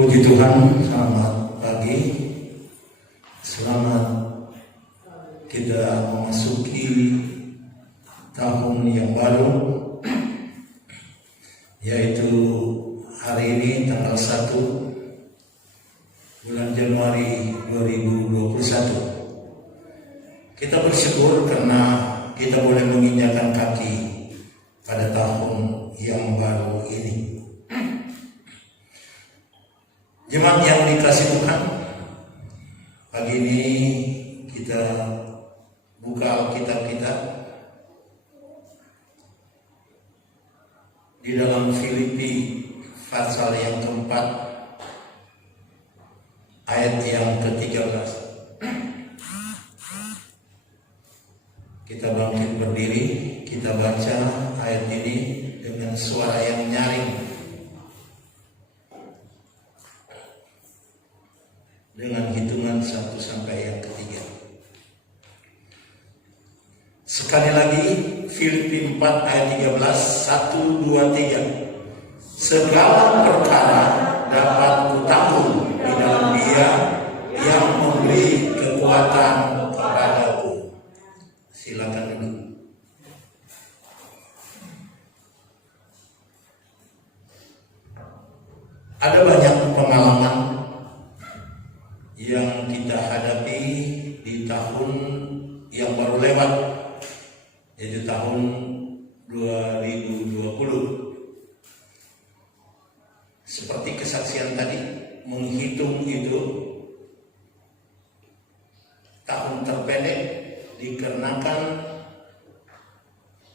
Puji Tuhan, selamat pagi. Selamat kita memasuki tahun yang baru, yaitu hari ini tanggal 1 bulan Januari 2021. Kita bersyukur karena kita boleh menginjakkan kaki pada tahun yang baru ini. Jemaat yang dikasih Tuhan, pagi ini kita buka Alkitab kita di dalam Filipi pasal yang keempat ayat yang ke-13. Kita bangkit berdiri, kita baca ayat ini dengan suara yang nyaring, dengan hitungan 1 sampai yang ketiga. Sekali lagi, Filipi 4 ayat 13, 1, 2, 3. Segala perkara dapat kutahui di dalam Dia yang memberi kekuatan kepadaku. Silakan dulu. Ada banyak pengalaman yang kita hadapi di tahun yang baru lewat, yaitu tahun 2020. Seperti kesaksian tadi, menghitung itu tahun terpendek dikarenakan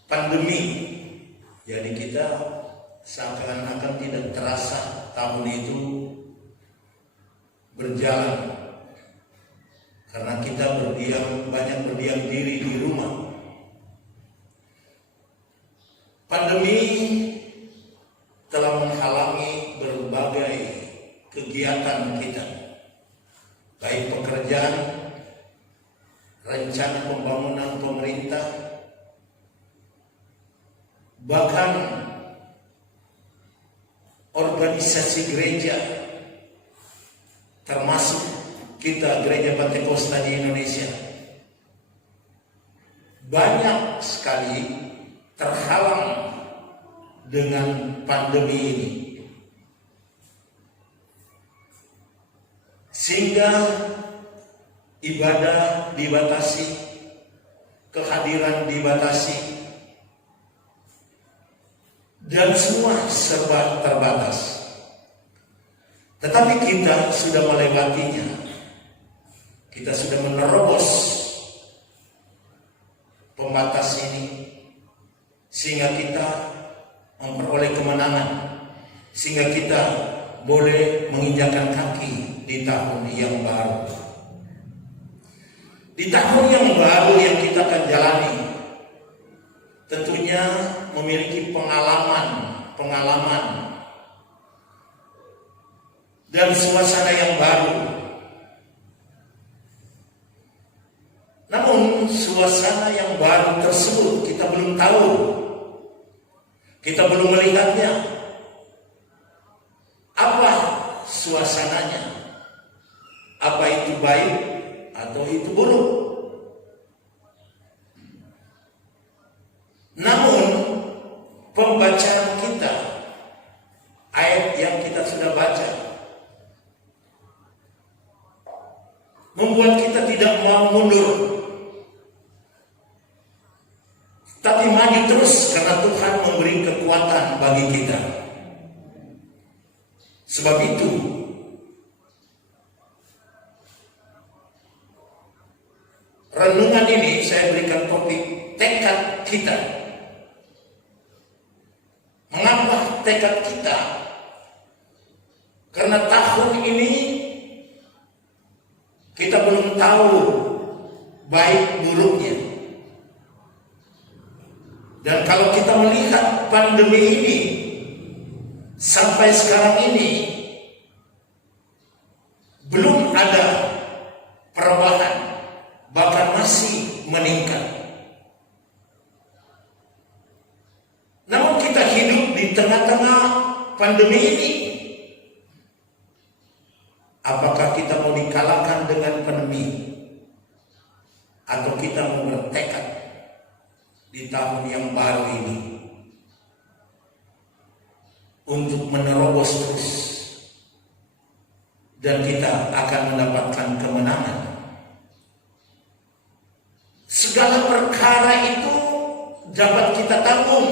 pandemi. Jadi kita seakan-akan tidak terasa tahun itu berjalan, karena kita banyak berdiam diri di rumah. Pandemi telah menghalangi berbagai kegiatan kita, baik pekerjaan, rencana pembangunan pemerintah, bahkan organisasi gereja, termasuk kita Gereja Pantekosta di Indonesia, banyak sekali terhalang dengan pandemi ini, sehingga ibadah dibatasi, kehadiran dibatasi, dan semua serba terbatas. Tetapi kita sudah melewatinya. Kita sudah menerobos pembatas ini, sehingga kita memperoleh kemenangan, sehingga kita boleh menginjakkan kaki di tahun yang baru. Di tahun yang baru yang kita akan jalani, tentunya memiliki pengalaman dan suasana yang baru. Namun suasana yang baru tersebut kita belum tahu, kita belum melihatnya. Apa suasananya? Apa itu baik atau itu buruk? Namun pembacaan kita, ayat yang kita sudah baca, membuat kita tidak mau mundur, tapi maju terus, karena Tuhan memberi kekuatan bagi kita. Sebab itu, renungan ini saya berikan topik tekad kita. Mengapa tekad kita? Karena tahun ini kita belum tahu baik buruknya. Dan kalau kita melihat pandemi ini sampai sekarang ini belum ada perubahan, bahkan masih meningkat. Namun kita hidup di tengah-tengah pandemi ini, kita mau bertekad di tahun yang baru ini untuk menerobos terus, dan kita akan mendapatkan kemenangan. Segala perkara itu dapat kita tanggung,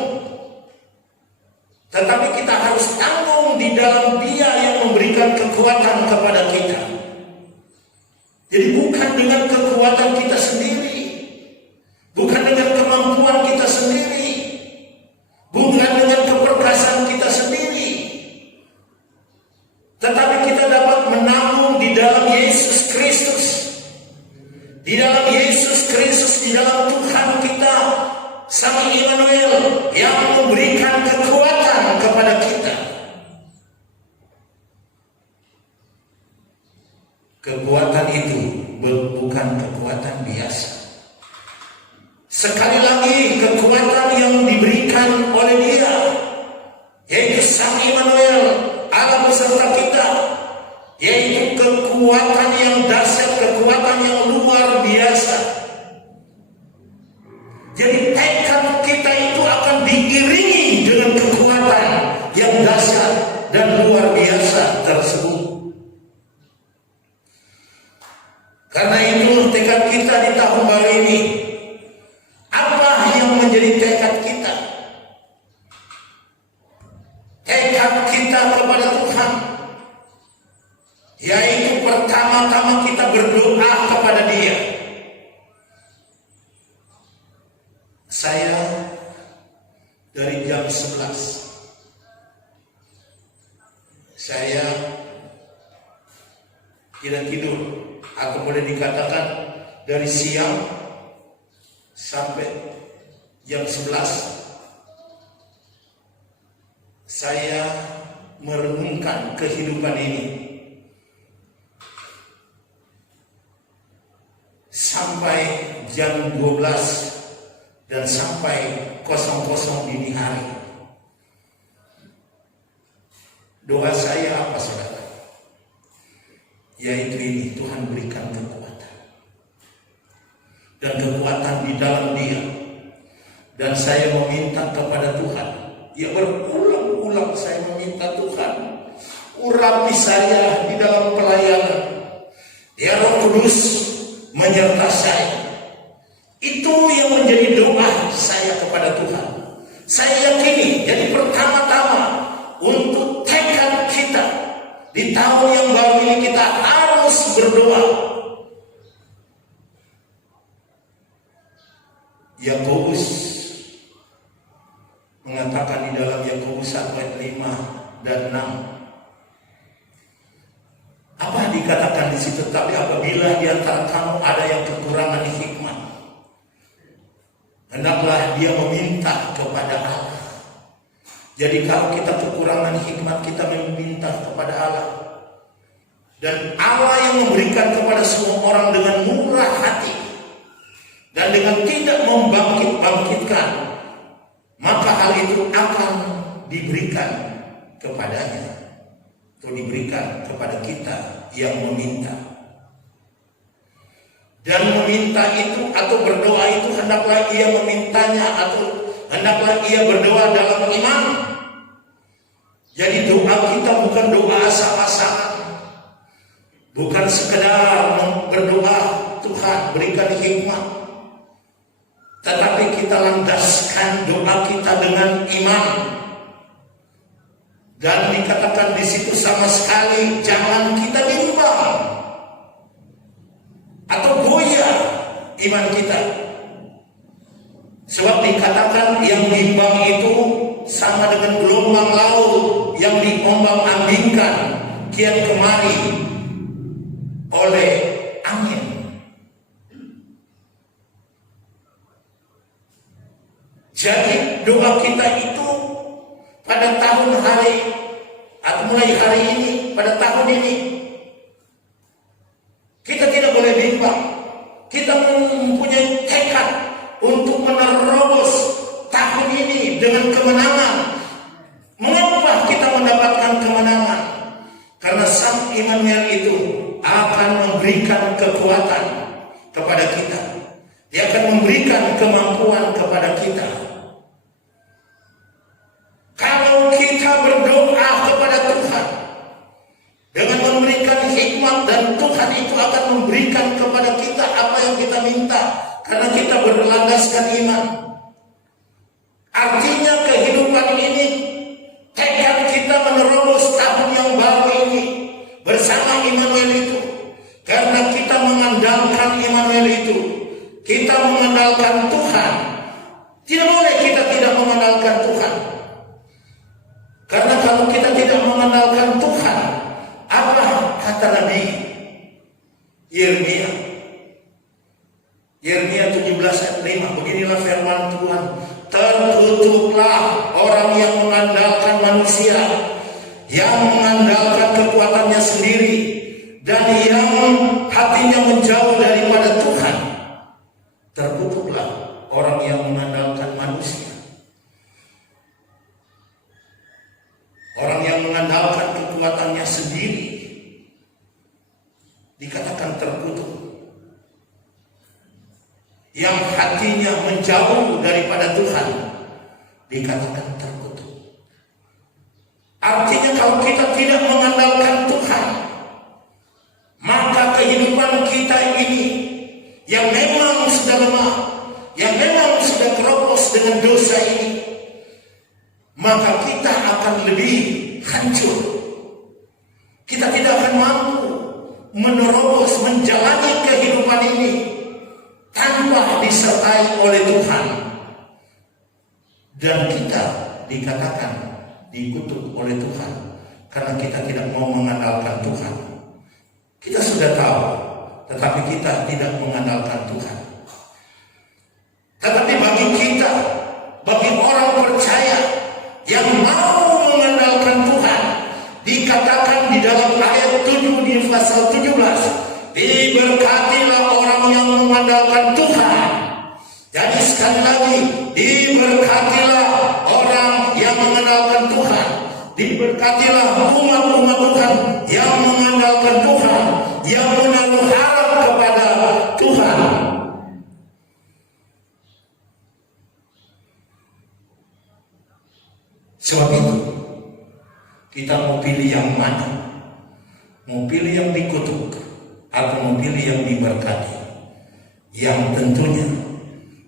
tetapi kita harus tanggung di dalam Dia yang memberikan kekuatan kepada kita. Jadi bukan dengan kekuatan kita sendiri, bukan dengan kemampuan kita sendiri, bukan dengan keperkasaan kita sendiri, tetapi kita dapat menanggung di dalam Yesus Kristus. Di dalam Yesus Kristus, di dalam Tuhan kita, Sang Immanuel yang memberikan kekuatan kepada kita. Kekuatan itu bukan kekuatan biasa. Sekali lagi, kekuatan yang diberikan oleh Dia, yaitu Sang Immanuel, Allah beserta kita, yaitu kekuatan yang dahsyat, kekuatan yang luar biasa. Jadi tekad kita itu akan diiringi dengan kekuatan yang dahsyat dan luar biasa tersebut. Karena itu tekad kita di tahun baru ini, apa yang menjadi tekad kita? Tekad kita kepada Tuhan, yaitu pertama-tama kita berdoa kepada Dia. Saya dari jam 11 saya tidak tidur, atau boleh dikatakan dari siang sampai jam 11 saya merenungkan kehidupan ini sampai jam 12 dan sampai 00 dini hari. Doa saya apa, saudara? Yaitu ini, Tuhan berikan kekuatan, dan kekuatan di dalam Dia. Dan saya meminta kepada Tuhan, ya berulang-ulang saya meminta Tuhan, urapi saya di dalam pelayanan. Ya Roh Kudus menyertai saya. Itu yang menjadi doa saya kepada Tuhan. Saya yakini, jadi pertama-tama untuk tekad kita di tahun yang baru ini, kita harus berdoa. Yakobus mengatakan di dalam Yakobus 1 ayat 5 dan 6. Apa dikatakan di situ? Tapi apabila di antara kamu ada yang kekurangan hikmat, hendaklah dia meminta kepada Allah. Jadi kalau kita kekurangan hikmat, kita meminta kepada Allah. Dan Allah yang memberikan kepada semua orang dengan murah hati dan dengan tidak membangkit-bangkitkan, maka hal itu akan diberikan kepadanya, atau diberikan kepada kita yang meminta. Dan meminta itu atau berdoa itu hendaklah ia memintanya atau hendaklah ia berdoa dalam iman. Jadi doa kita bukan doa asal-asalan, bukan sekedar berdoa Tuhan berikan hikmat, tetapi kita landaskan doa kita dengan iman. Dan dikatakan di situ sama sekali jangan kita bimbang atau goyah iman kita. Sebab dikatakan yang bimbang itu sama dengan gelombang laut yang diombang-ambingkan kian kemari oleh angin. Jadi doa kita itu pada tahun hari atau mulai hari ini, pada tahun ini, kita tidak boleh bimbang. Kita mempunyai tekad untuk menerobos tahun ini dengan kemenangan. Mengapa kita mendapatkan kemenangan? Karena Sang Immanuel itu akan memberikan kekuatan kepada kita. Dia akan memberikan kemampuan kepada kita. Kalau kita berdoa kepada Tuhan dengan memberikan hikmat, dan Tuhan itu akan memberikan kepada kita apa yang kita minta, karena kita berlandaskan iman. Artinya kehidupan ini, tekad kita menerobos tahun yang baru ini bersama Immanuel itu, karena kita mengandalkan Immanuel itu. Kita mengandalkan Tuhan. Tidak boleh kita tidak mengandalkan Tuhan. Karena kalau kita tidak mengandalkan Tuhan, apa kata Nabi Yeremia? Yeremia 17 ayat 5. Beginilah firman Tuhan. Terkutuklah orang yang mengandalkan manusia, yang mengandalkan kekuatannya sendiri, dan yang hatinya menjauh daripada Tuhan. Terkutuklah orang yang mengandalkan manusia, orang yang mengandalkan kekuatannya sendiri, dikatakan terkutuk. Yang hatinya menjauh daripada Tuhan, dikatakan terkutuk. Artinya kalau kita tidak mengandalkan Tuhan, maka kehidupan kita ini yang memang sudah lemah, yang memang sudah keropos dengan dosa ini, maka kita akan lebih hancur. Kita tidak akan mampu menerobos, menjalani kehidupan ini tanpa disertai oleh Tuhan. Dan kita dikatakan dikutuk oleh Tuhan karena kita tidak mau mengandalkan Tuhan. Kita sudah tahu, tetapi kita tidak mengandalkan Tuhan. Tetapi bagi kita, bagi orang percaya yang mau mengandalkan Tuhan, dikatakan di dalam ayat 7 di pasal 17, diberkatilah orang yang mengandalkan Tuhan. Jadi sekali lagi, diberkatilah orang yang mengandalkan Tuhan. Diberkatilah umat-umat Tuhan yang mengandalkan Tuhan, yang menaruh harap kepada Tuhan. Sebab itu, kita mau pilih yang mana? Mau pilih yang dikutuk atau mau pilih yang diberkati? Yang tentunya,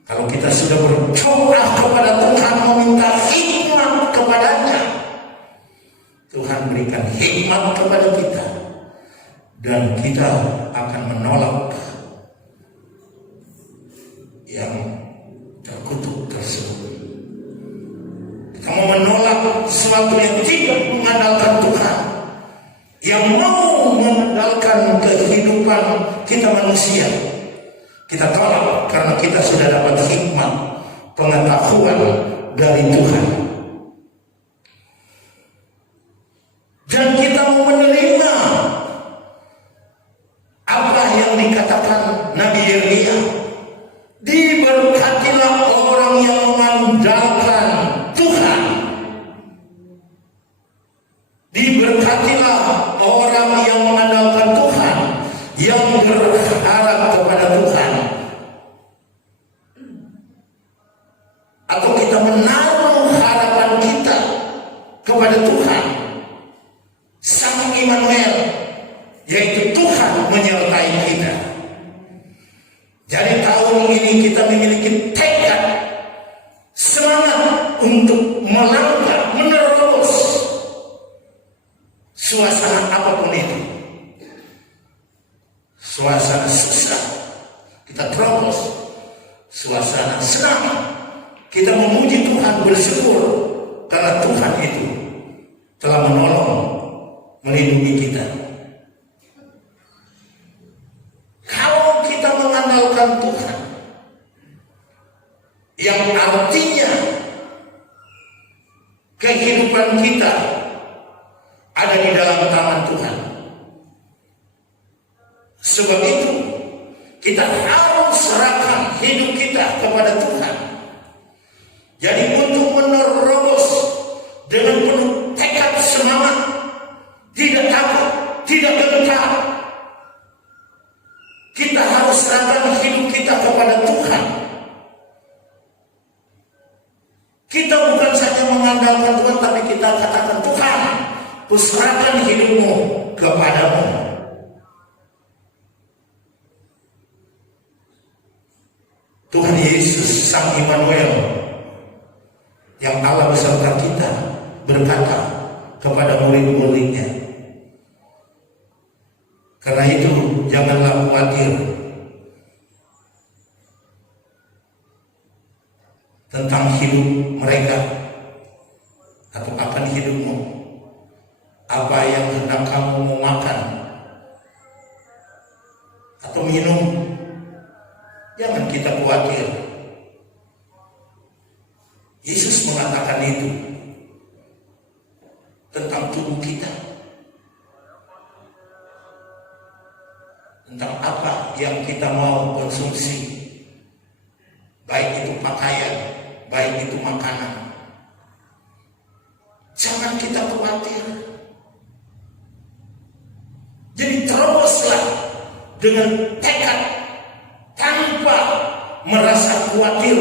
kalau kita sudah berdoa kepada Tuhan, meminta hikmat kepadanya, Tuhan berikan hikmat kepada kita, dan kita akan menolak yang terkutuk tersebut. Kita mau menolak sesuatu yang tidak mengandalkan Tuhan, yang mau mengandalkan kehidupan kita manusia. Kita tolak karena kita sudah dapat hikmat, pengetahuan dari Tuhan. Dan kita mau menerima apa yang dikatakan Nabi Yeremia. Diberkatilah orang yang mengandalkan Tuhan. Diberkatilah orang yang mengandalkan Tuhan, yang berharap kepada Tuhan. Atau kita menaruh harapan kita kepada Tuhan, Sang Immanuel, yaitu Tuhan menyertai kita. Jadi tahun ini kita memiliki tekad, semangat untuk melangkah, menerobos suasana apapun itu. Suasana susah, kita terobos. Suasana senang, kita memuji Tuhan, bersyukur karena Tuhan itu telah menolong, melindungi kita. Kalau kita mengandalkan Tuhan, yang artinya kehidupan kita ada di dalam tangan Tuhan. Sebab itu kita harus serahkan hidup kita kepada Tuhan. Jadi untuk menerobos dengan penuh tekad, semangat, tidak takut, tidak gentar, kita harus serahkan hidup kita kepada Tuhan. Tuhan Yesus Sang Immanuel yang Allah beserta kita berkata kepada murid-muridnya, karena itu janganlah khawatir tentang hidup mereka atau akan hidupmu, apa yang hendak kamu mau makan atau minum. Jangan kita khawatir. Yesus mengatakan itu tentang tubuh kita, tentang apa yang kita mau konsumsi, baik itu pakaian, baik itu makanan. Jangan kita khawatir. Jadi teruslah dengan tekad, tanpa merasa khawatir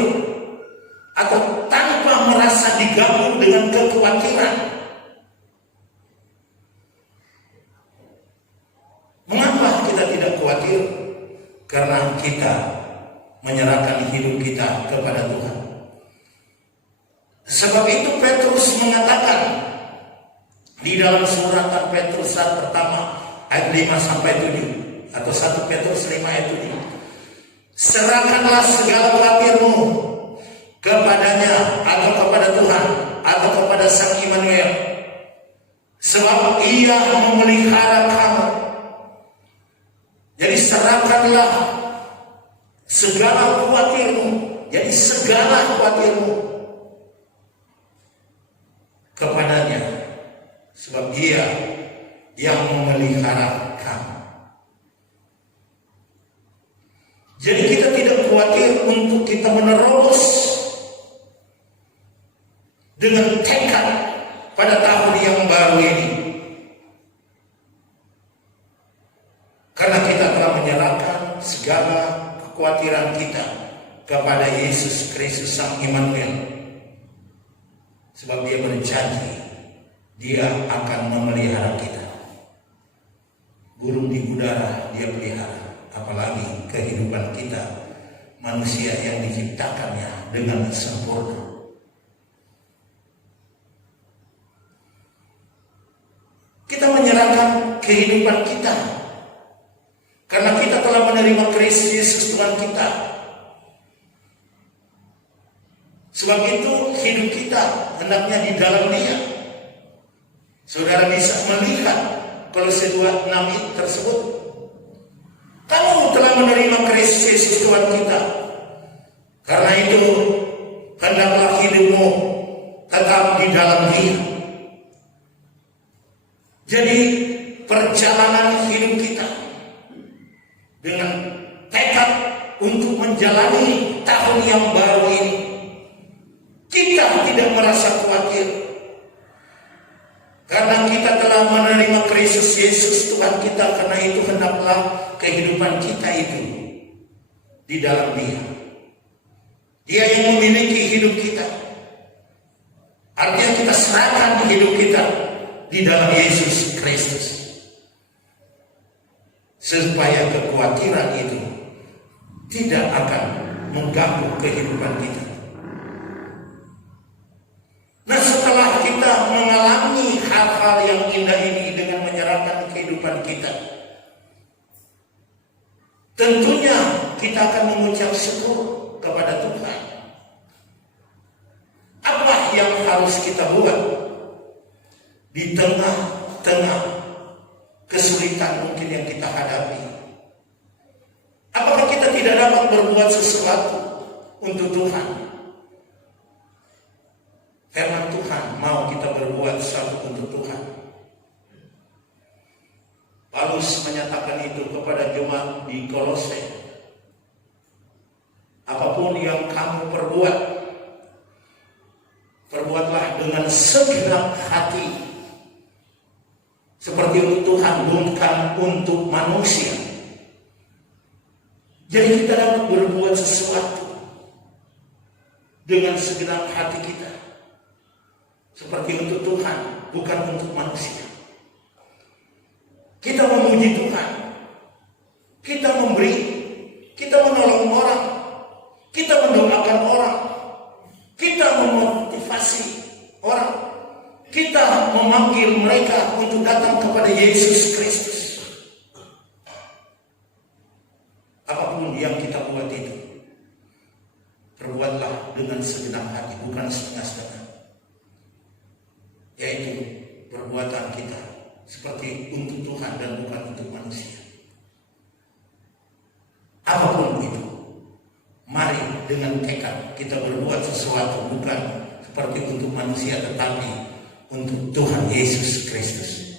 atau tanpa merasa diganggu dengan kekhawatiran. Mengapa kita tidak khawatir? Karena kita menyerahkan hidup kita kepada Tuhan. Sebab itu Petrus mengatakan di dalam surat Petrus pertama ayat 5 sampai 7 atau 1 Petrus 5 ayat 7. Serahkanlah segala khawatirmu kepadanya atau kepada Tuhan atau kepada Sang Immanuel, sebab Ia memelihara kamu. Jadi serahkanlah segala khawatirmu, jadi segala khawatirmu kepadanya, sebab Dia yang memelihara kamu. Jadi kita tidak khawatir untuk kita menerobos dengan tekad pada tahun yang baru ini, karena kita telah menyerahkan segala kekhawatiran kita kepada Yesus Kristus Sang Immanuel. Sebab Dia berjanji Dia akan memelihara kita. Burung di udara Dia pelihara, apalagi kehidupan kita manusia yang diciptakannya dengan sempurna. Kita menyerahkan kehidupan kita karena kita telah menerima Kristus Yesus Tuhan kita. Sebab itu hidup kita hendaknya di dalam Dia. Saudara bisa melihat Kolose 2:6 tersebut. Kamu telah menerima Kristus Yesus Tuhan kita. Karena itu hendaklah hidupmu tetap di dalam Dia. Jadi perjalanan hidup kita dengan tekad untuk menjalani tahun yang baru ini, kita tidak merasa khawatir karena kita telah menerima Kristus Yesus Tuhan kita. Karena itu hendaklah kehidupan kita itu di dalam Dia. Dia yang memiliki hidup kita. Artinya kita serahkan hidup kita di dalam Yesus Kristus, supaya kekhawatiran itu tidak akan mengganggu kehidupan kita. Nah, setelah kita mengalami hal-hal yang indah ini dengan menyerahkan kehidupan kita, tentunya kita akan mengucap syukur kepada Tuhan. Apa yang harus kita buat di tengah-tengah kesulitan mungkin yang kita hadapi? Apakah kita tidak dapat berbuat sesuatu untuk Tuhan? Firman Tuhan mau kita berbuat sesuatu untuk Tuhan. Paulus menyatakan itu kepada jemaat di Kolose. Apapun yang kamu perbuat, perbuatlah dengan segenap hati, seperti untuk Tuhan, bukan untuk manusia. Jadi kita dapat berbuat sesuatu dengan segenap hati kita, seperti untuk Tuhan, bukan untuk manusia. Kita memuji Tuhan, kita memberi, kita menolong orang, kita apapun yang kita buat itu, perbuatlah dengan segenap hati, bukan setengah-setengah. Yaitu perbuatan kita seperti untuk Tuhan dan bukan untuk manusia. Apapun itu, mari dengan tekad kita berbuat sesuatu bukan seperti untuk manusia, tetapi untuk Tuhan Yesus Kristus.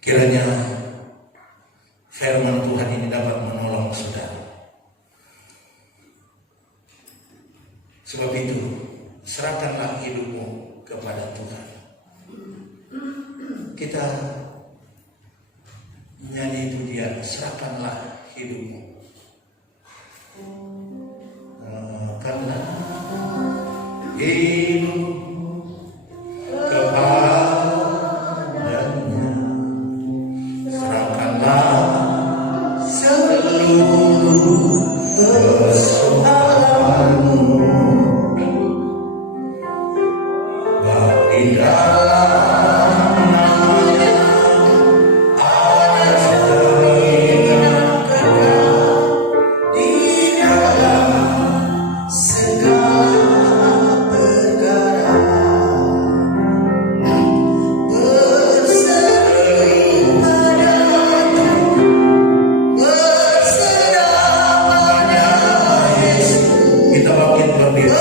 Kiranya firman Tuhan ini dapat menolong saudara. Sebab itu, serahkanlah hidupmu kepada Tuhan. Kita nyanyi itu dia, serahkanlah hidupmu. Karena hidupmu kepadanya, serahkanlah seluruh kesukaanmu. Di dalam namanya ada kemenangan kekal, di dalam segala perkara. Berseru padaku, berserah pada Yesus. Kita bangkit berdiri.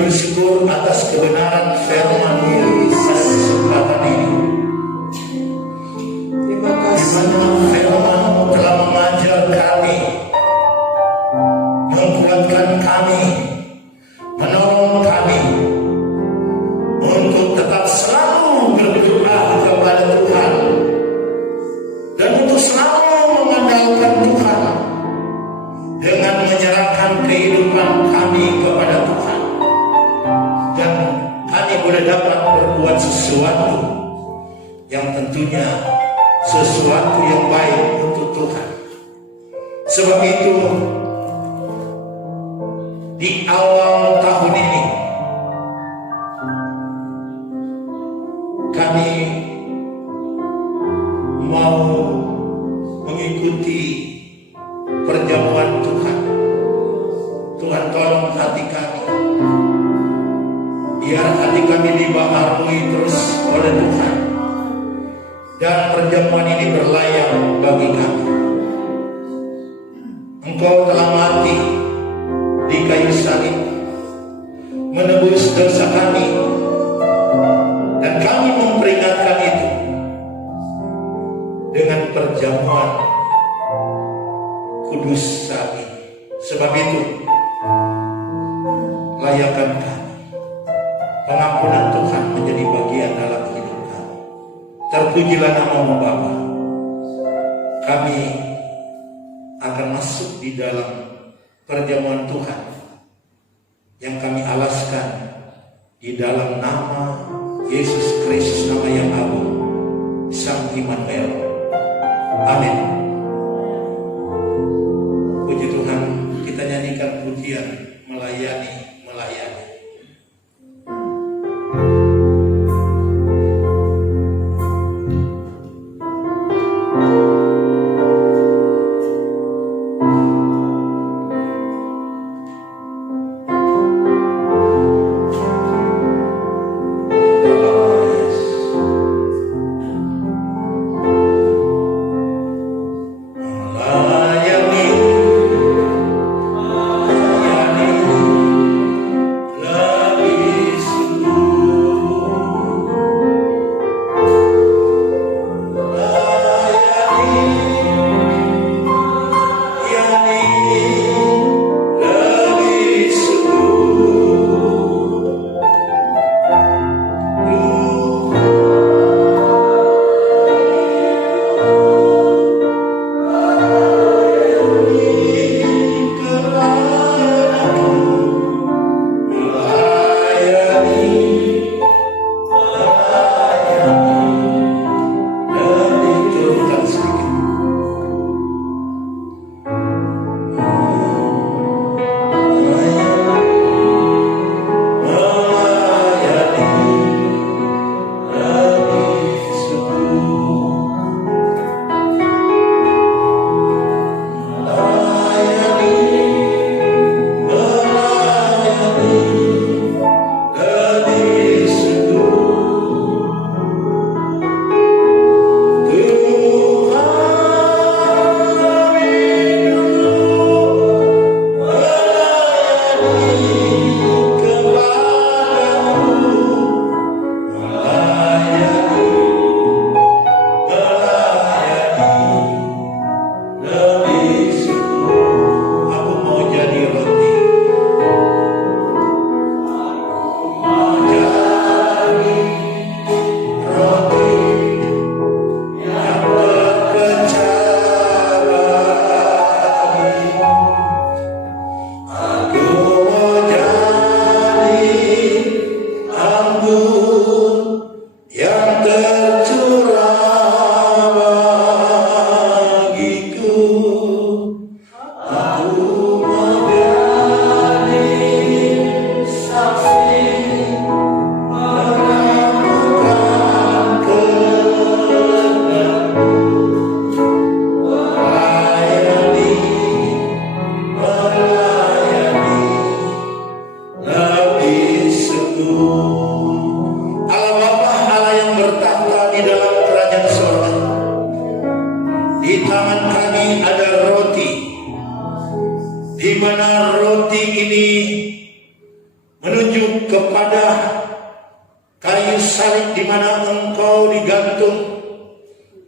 Bersyukur atas kebenaran firman-Mu pada kesempatan ini. Terima kasih. Firman-Mu telah mengajar kami, menguatkan kami, menolong kami untuk tetap selalu berdoa kepada Tuhan dan untuk selalu mengandalkan Tuhan dengan menyerahkan kehidupan kami kepada Tuhan. Dan kami boleh dapat berbuat sesuatu yang tentunya sesuatu yang baik untuk Tuhan. Sebab itu di awal tahun ini kami mau mengikuti perjamuan Tuhan. Tuhan tolong hati kami, biar hati kami dibaharui terus oleh Tuhan, dan perjamuan ini berlayar bagi kami. Engkau telah mati di kayu salib, menebus dosa kami, dan kami memperingatkan itu dengan perjamuan kudus saat ini. Sebab itu, layakkan kami, pengampunan Tuhan menjadi bagian dalam hidup kami. Terpujilah nama-Mu Bapa. Kami akan masuk di dalam perjamuan Tuhan yang kami alaskan di dalam nama Yesus Kristus, nama yang agung, Sang Immanuel. Amin. Puji Tuhan, kita nyanyikan pujian melayani.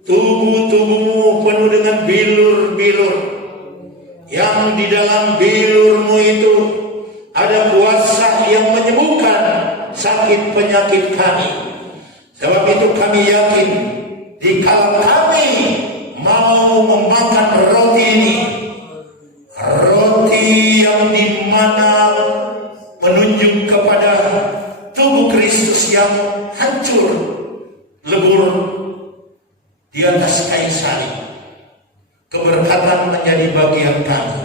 Tubuh-tubuhmu penuh dengan bilur-bilur, yang di dalam bilurmu itu ada kuasa yang menyembuhkan sakit penyakit kami. Sebab itu kami yakin, jika kami mau memakan roti ini, roti yang dimana menunjuk kepada tubuh Kristus yang hancur lebur di atas kayu salib, keberkatan menjadi bagian kami.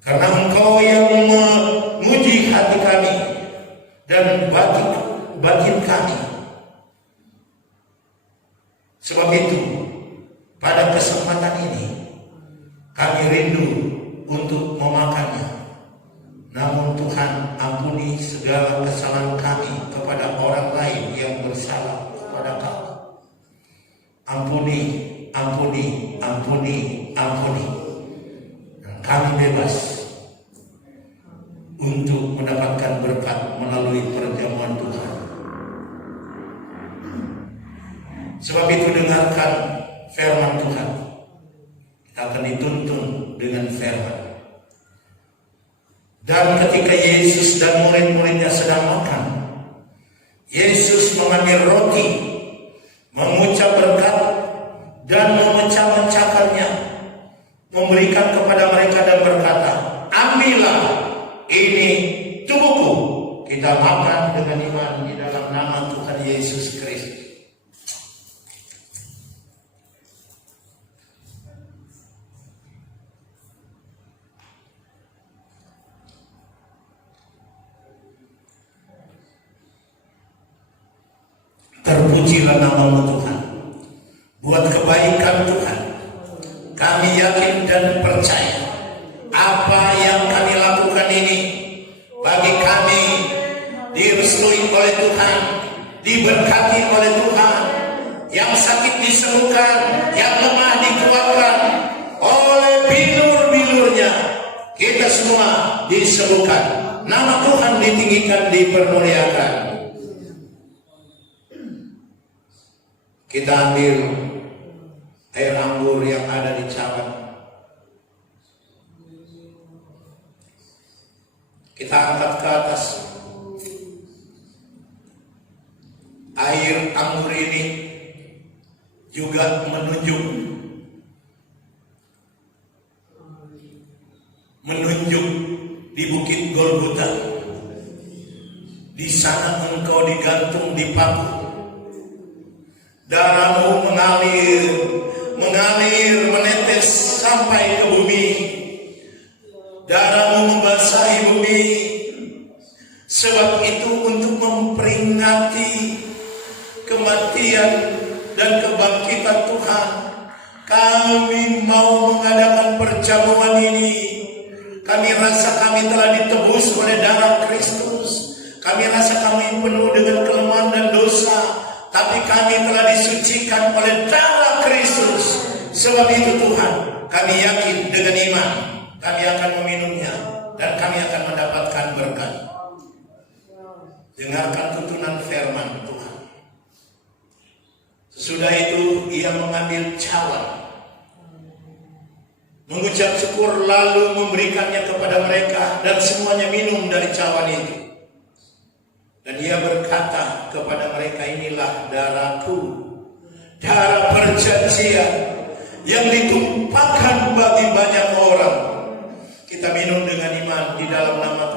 Karena Engkau yang menguji hati kami dan batin kami. Sebab itu, pada kesempatan ini kami rindu untuk memakannya. Namun Tuhan, ampuni segala kesalahan kami kepada orang lain yang bersalah kepada Kau. Ampuni, ampuni, ampuni, ampuni. Dan kami bebas untuk mendapatkan berkat melalui perjamuan Tuhan. Sebab itu dengarkan firman Tuhan. Kita akan dituntun dengan firman. Dan ketika Yesus dan murid-muridnya sedang makan, Yesus mengambil roti, mengucap berkat, dan memecah-mecahkannya, memberikan kepada mereka dan berkata, "Ambillah, ini tubuhku." kita makan dengan iman di dalam nama Tuhan Yesus Kristus. Terpujilah nama-Mu Tuhan. Buat kebaikan Tuhan, kami yakin dan percaya apa yang kami lakukan ini bagi kami direstui oleh Tuhan, diberkati oleh Tuhan. Yang sakit disembuhkan, yang lemah dikuatkan oleh bilur-bilurnya. Kita semua disembuhkan. Nama Tuhan ditinggikan, dipermuliakan. Kita ambil air anggur yang ada di cawan. Kita angkat ke atas. Air anggur ini juga menunjuk di Bukit Golgota. Di sana engkau digantung di paku. Darahmu mengalir, menetes sampai ke bumi. Darahmu membasahi bumi. Sebab itu untuk memperingati kematian dan kebangkitan Tuhan, kami mau mengadakan perjamuan ini. Kami rasa kami telah ditebus oleh darah Kristus. Kami rasa kami penuh dengan kelemahan dan dosa, tapi kami telah disucikan oleh darah Kristus. Sebab itu Tuhan, kami yakin dengan iman, kami akan meminumnya dan kami akan mendapatkan berkat. Dengarkan tuntunan firman Tuhan. Sesudah itu ia mengambil cawan, mengucap syukur, lalu memberikannya kepada mereka, dan semuanya minum dari cawan itu. Dan ia berkata kepada mereka, inilah darahku, darah perjanjian yang ditumpahkan bagi banyak orang. Kita minum dengan iman di dalam nama